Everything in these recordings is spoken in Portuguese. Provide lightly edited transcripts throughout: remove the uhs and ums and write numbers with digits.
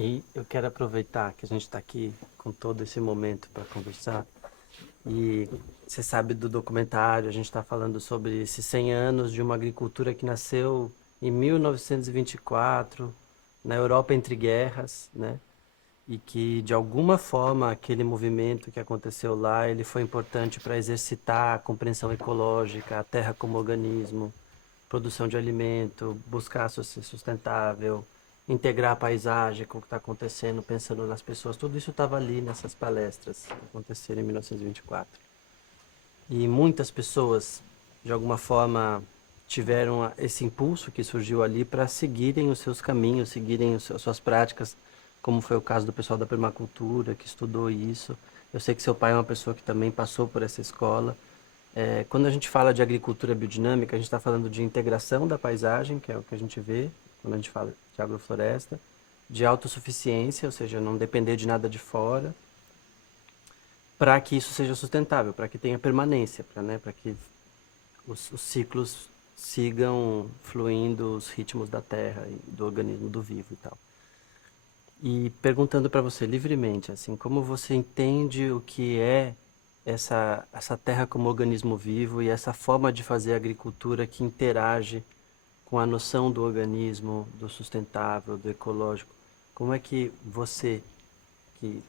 E eu quero aproveitar que a gente está aqui com todo esse momento para conversar. E você sabe do documentário, a gente está falando sobre esses 100 anos de uma agricultura que nasceu em 1924, na Europa entre guerras, né? E que, de alguma forma, aquele movimento que aconteceu lá, ele foi importante para exercitar a compreensão ecológica, a terra como organismo, produção de alimento, buscar ser sustentável, integrar a paisagem com o que está acontecendo, pensando nas pessoas. Tudo isso estava ali nessas palestras que aconteceram em 1924. E muitas pessoas, de alguma forma, tiveram esse impulso que surgiu ali para seguirem os seus caminhos, seguirem as suas práticas, como foi o caso do pessoal da permacultura, que estudou isso. Eu sei que seu pai é uma pessoa que também passou por essa escola. Quando a gente fala de agricultura biodinâmica, a gente está falando de integração da paisagem, que é o que a gente vê quando a gente fala de agrofloresta, de autossuficiência, ou seja, não depender de nada de fora, para que isso seja sustentável, para que tenha permanência, para que os ciclos sigam fluindo os ritmos da terra e do organismo do vivo e tal. E perguntando para você livremente, assim, como você entende o que é essa terra como organismo vivo e essa forma de fazer agricultura que interage com a noção do organismo, do sustentável, do ecológico? Como é que você, que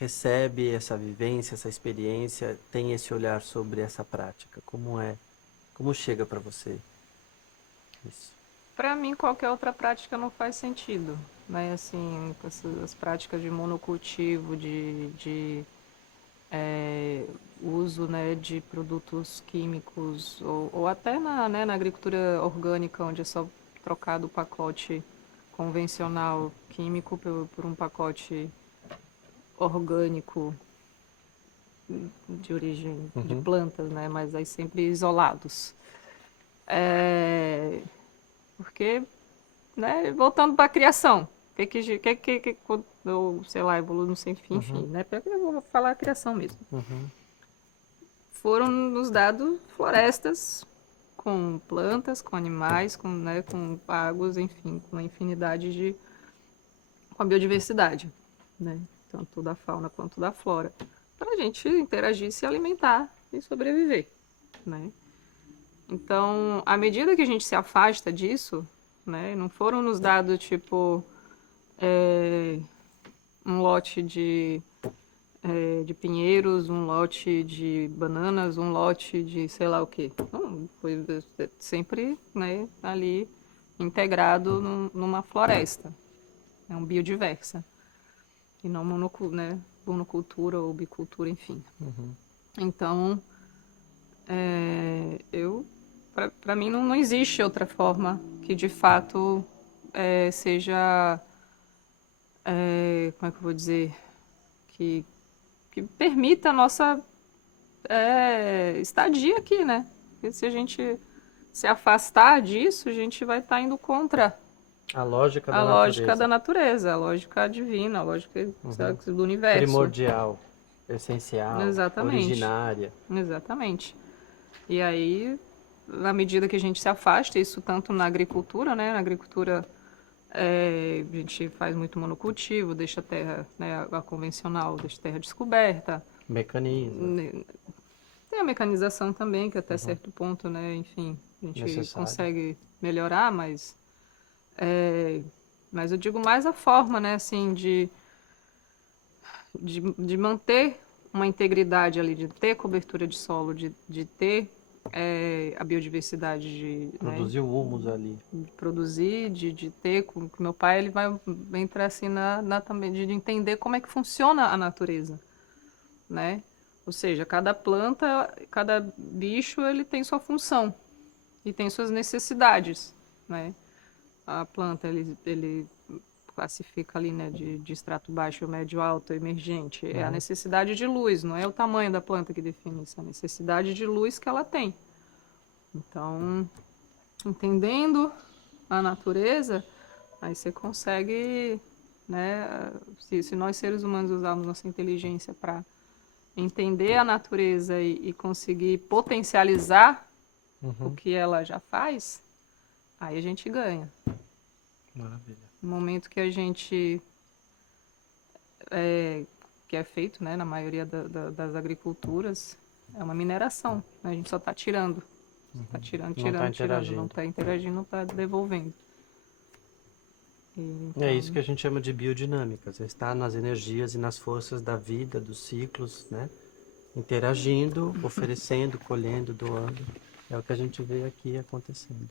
recebe essa vivência, essa experiência, tem esse olhar sobre essa prática? Como chega para você isso? Para mim, qualquer outra prática não faz sentido, né? Assim, com essas práticas de monocultivo, de uso, né, de produtos químicos, ou até na agricultura orgânica, onde é só trocado o pacote convencional químico por um pacote orgânico de origem de Uhum, plantas, né? Mas aí sempre isolados. Porque, né, voltando para a criação, ou, sei lá, evolui não sei, enfim, uhum, né? Eu vou falar a criação mesmo. uhum, Foram nos dados florestas com plantas, com animais, com, né, com águas, enfim, com uma infinidade de com a biodiversidade, né? Tanto da fauna quanto da flora, para a gente interagir, se alimentar e sobreviver, né? Então, à medida que a gente se afasta disso, né, não foram nos dados tipo é, um lote de pinheiros, um lote de bananas, um lote de sei lá o quê. Não, foi sempre, né, ali integrado numa floresta, é um biodiversa, e não né, monocultura ou bicultura, enfim. uhum. Então, eu para mim não existe outra forma que de fato seja como é que eu vou dizer que que permita a nossa estadia aqui, né? Porque se a gente se afastar disso, a gente vai estar indo contra A lógica a da lógica da natureza. natureza, a lógica divina, a lógica, Uhum. sabe, do universo. Primordial, essencial, Exatamente. originária. Exatamente. E aí, à medida que a gente se afasta, isso tanto na agricultura, né? Na agricultura a gente faz muito monocultivo, deixa a terra, né, a convencional, deixa a terra descoberta. Mecanismo. Tem a mecanização também, que até Uhum. certo ponto, né, enfim, a gente Necessário. consegue melhorar, mas eu digo mais a forma, né, assim, de manter uma integridade ali, de ter cobertura de solo, de ter a biodiversidade, né, Produzir o humus ali. de produzir, de ter, com meu pai ele vai entrar assim também de entender como é que funciona a natureza, né? Ou seja, cada planta, cada bicho ele tem sua função e tem suas necessidades, né? A planta ele classifica ali, né, de extrato baixo, médio, alto, emergente. É a Uhum. necessidade de luz, não é o tamanho da planta que define isso, é a necessidade de luz que ela tem. Então, entendendo a natureza, aí você consegue, né? Se nós seres humanos usarmos nossa inteligência para entender a natureza e conseguir potencializar o Uhum. que ela já faz, aí a gente ganha. Maravilha. No momento que a gente que é feito, né, na maioria das agriculturas, é uma mineração, né? A gente só está tirando. Está tirando, Não está tirando, tirando. Não interagindo. está interagindo, não está devolvendo. É isso que Então, a gente chama de biodinâmica. Você está nas energias e nas forças da vida, dos ciclos, né? Interagindo, oferecendo, colhendo, doando. É o que a gente vê aqui acontecendo.